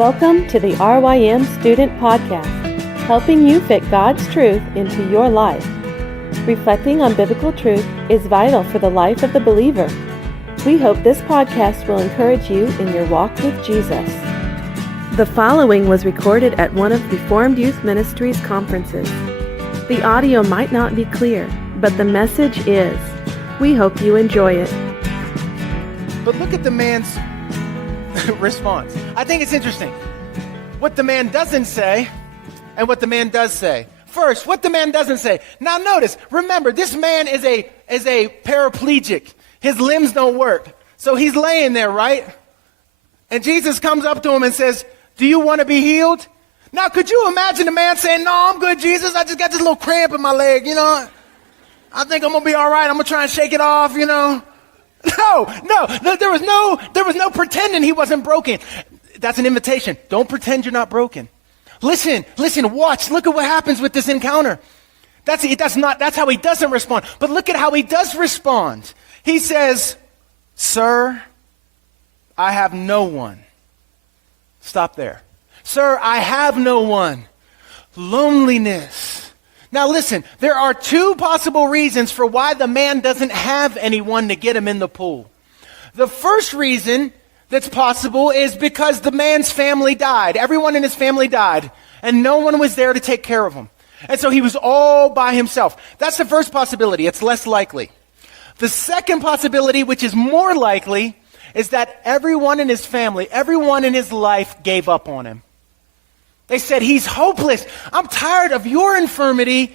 Welcome to the RYM Student Podcast, helping you fit God's truth into your life. Reflecting on biblical truth is vital for the life of the believer. We hope this podcast will encourage you in your walk with Jesus. The following was recorded at one of Reformed Youth Ministries conferences. The audio might not be clear, but the message is. We hope you enjoy it. But look at the man's response. I think it's interesting what the man doesn't say and what the man does say. First, what the man doesn't say. Now notice, remember, this man is a paraplegic. His limbs don't work. So he's laying there, right? And Jesus comes up to him and says, "Do you want to be healed?" Now, could you imagine the man saying, "No, I'm good, Jesus. I just got this little cramp in my leg, I think I'm going to be all right. I'm going to try and shake it off, No, there was no pretending he wasn't broken. That's an invitation. Don't pretend you're not broken. Listen, watch. Look at what happens with this encounter. That's how he doesn't respond. But look at how he does respond. He says, "Sir, I have no one." Stop there. "Sir, I have no one." Loneliness. Now listen, there are two possible reasons for why the man doesn't have anyone to get him in the pool. The first reason that's possible is because the man's family died. Everyone in his family died, and no one was there to take care of him. And so he was all by himself. That's the first possibility. It's less likely. The second possibility, which is more likely, is that everyone in his family, everyone in his life gave up on him. They said, "He's hopeless. I'm tired of your infirmity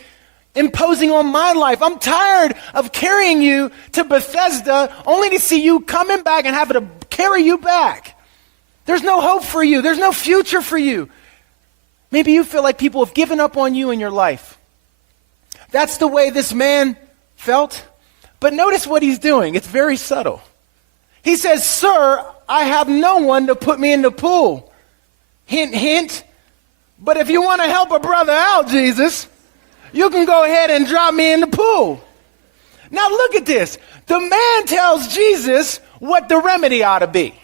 imposing on my life. I'm tired of carrying you to Bethesda only to see you coming back and having to carry you back. There's no hope for you. There's no future for you." Maybe you feel like people have given up on you in your life. That's the way this man felt. But notice what he's doing. It's very subtle. He says, "Sir, I have no one to put me in the pool." Hint, hint. But if you want to help a brother out, Jesus, you can go ahead and drop me in the pool. Now look at this. The man tells Jesus what the remedy ought to be.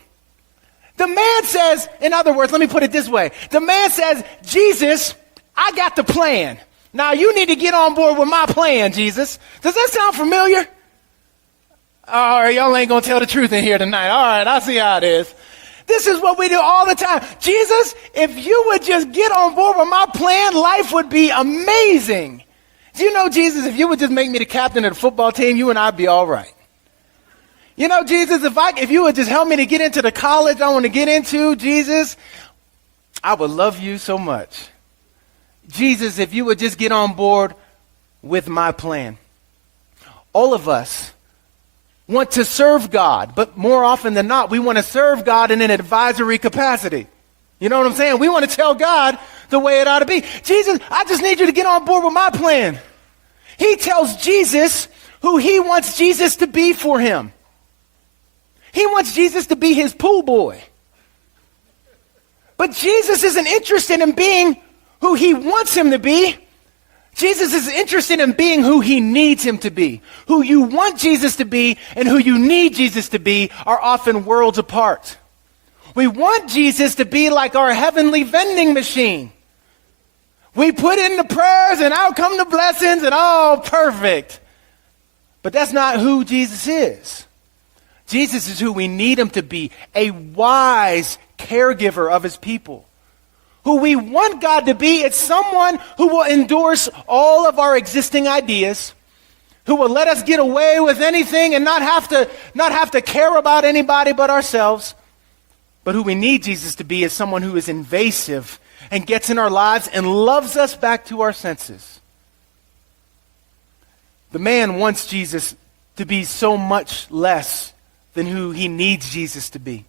The man says, in other words, let me put it this way. The man says, "Jesus, I got the plan. Now you need to get on board with my plan, Jesus." Does that sound familiar? All right, y'all ain't going to tell the truth in here tonight. All right, I see how it is. This is what we do all the time. "Jesus, if you would just get on board with my plan, life would be amazing. Do you know, Jesus, if you would just make me the captain of the football team, you and I'd be all right. You know, Jesus, if you would just help me to get into the college I want to get into, Jesus, I would love you so much. Jesus, if you would just get on board with my plan." All of us want to serve God, but more often than not, we want to serve God in an advisory capacity. You know what I'm saying? We want to tell God the way it ought to be. "Jesus, I just need you to get on board with my plan." He tells Jesus who he wants Jesus to be for him. He wants Jesus to be his pool boy. But Jesus isn't interested in being who he wants him to be. Jesus is interested in being who he needs him to be. Who you want Jesus to be and who you need Jesus to be are often worlds apart. We want Jesus to be like our heavenly vending machine. We put in the prayers and out come the blessings and all perfect. But that's not who Jesus is. Jesus is who we need him to be, a wise caregiver of his people. Who we want God to be, it's someone who will endorse all of our existing ideas, who will let us get away with anything and not have to care about anybody but ourselves. But who we need Jesus to be is someone who is invasive and gets in our lives and loves us back to our senses. The man wants Jesus to be so much less than who he needs Jesus to be.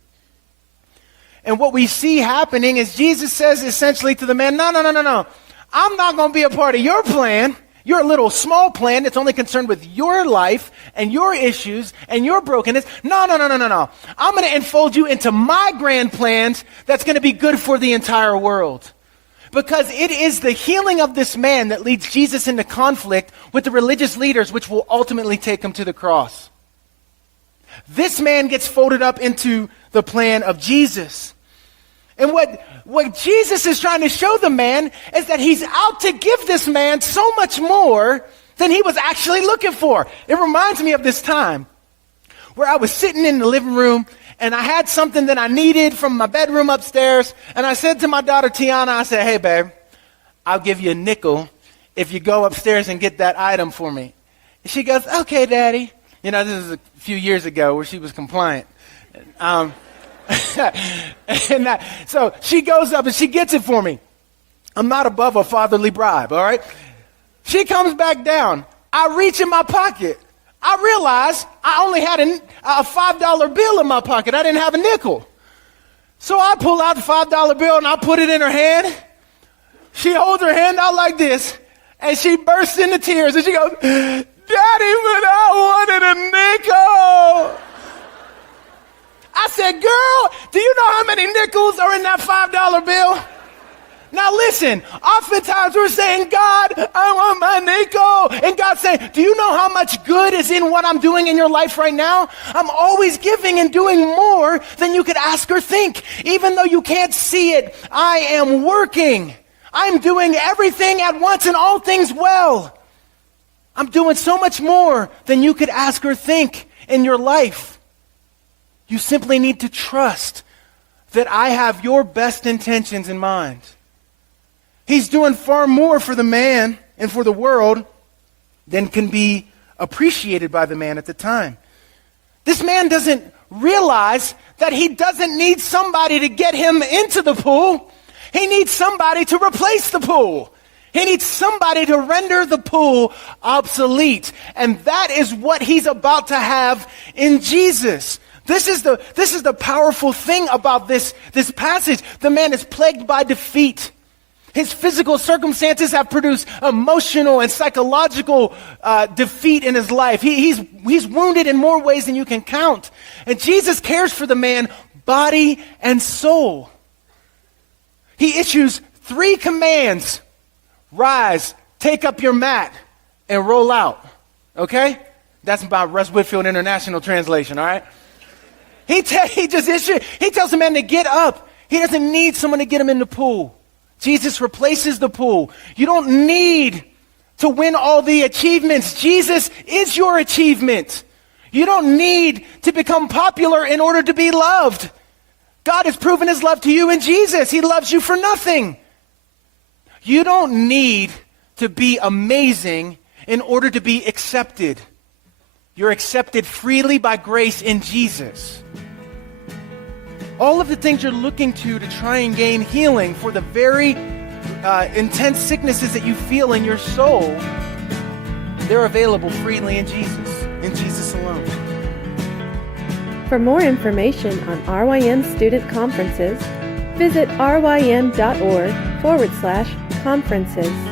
And what we see happening is Jesus says essentially to the man, no. I'm not going to be a part of your plan, your little small plan that's only concerned with your life and your issues and your brokenness. No. I'm going to enfold you into my grand plans that's going to be good for the entire world. Because it is the healing of this man that leads Jesus into conflict with the religious leaders, which will ultimately take him to the cross. This man gets folded up into the plan of Jesus. And what what Jesus is trying to show the man is that he's out to give this man so much more than he was actually looking for. It reminds me of this time where I was sitting in the living room and I had something that I needed from my bedroom upstairs. And I said to my daughter, Tiana, I said, hey, babe, I'll give you a nickel if you go upstairs and get that item for me. And she goes, okay, Daddy. You know, this is a few years ago where she was compliant. So she goes up and she gets it for me. I'm not above a fatherly bribe, all right? She comes back down. I reach in my pocket. I realize I only had a $5 bill in my pocket. I didn't have a nickel. So I pull out the $5 bill and I put it in her hand. She holds her hand out like this and she bursts into tears and she goes, Daddy, but I wanted a nickel. I said, girl, do you know how many nickels are in that $5 bill? Now listen, oftentimes we're saying, God, I want my nickel. And God's saying, do you know how much good is in what I'm doing in your life right now? I'm always giving and doing more than you could ask or think. Even though you can't see it, I am working. I'm doing everything at once and all things well. I'm doing so much more than you could ask or think in your life. You simply need to trust that I have your best intentions in mind. He's doing far more for the man and for the world than can be appreciated by the man at the time. This man doesn't realize that he doesn't need somebody to get him into the pool. He needs somebody to replace the pool. He needs somebody to render the pool obsolete. And that is what he's about to have in Jesus. This is the powerful thing about this passage. The man is plagued by defeat. His physical circumstances have produced emotional and psychological defeat in his life. He's wounded in more ways than you can count. And Jesus cares for the man, body and soul. He issues 3 commands. Rise, take up your mat, and roll out. Okay? That's my Russ Whitfield International Translation, all right? He tells the man to get up. He doesn't need someone to get him in the pool. Jesus replaces the pool. You don't need to win all the achievements. Jesus is your achievement. You don't need to become popular in order to be loved. God has proven his love to you in Jesus. He loves you for nothing. You don't need to be amazing in order to be accepted. You're accepted freely by grace in Jesus. All of the things you're looking to try and gain healing for the very intense sicknesses that you feel in your soul, they're available freely in Jesus alone. For more information on RYM student conferences, visit rym.org/conferences.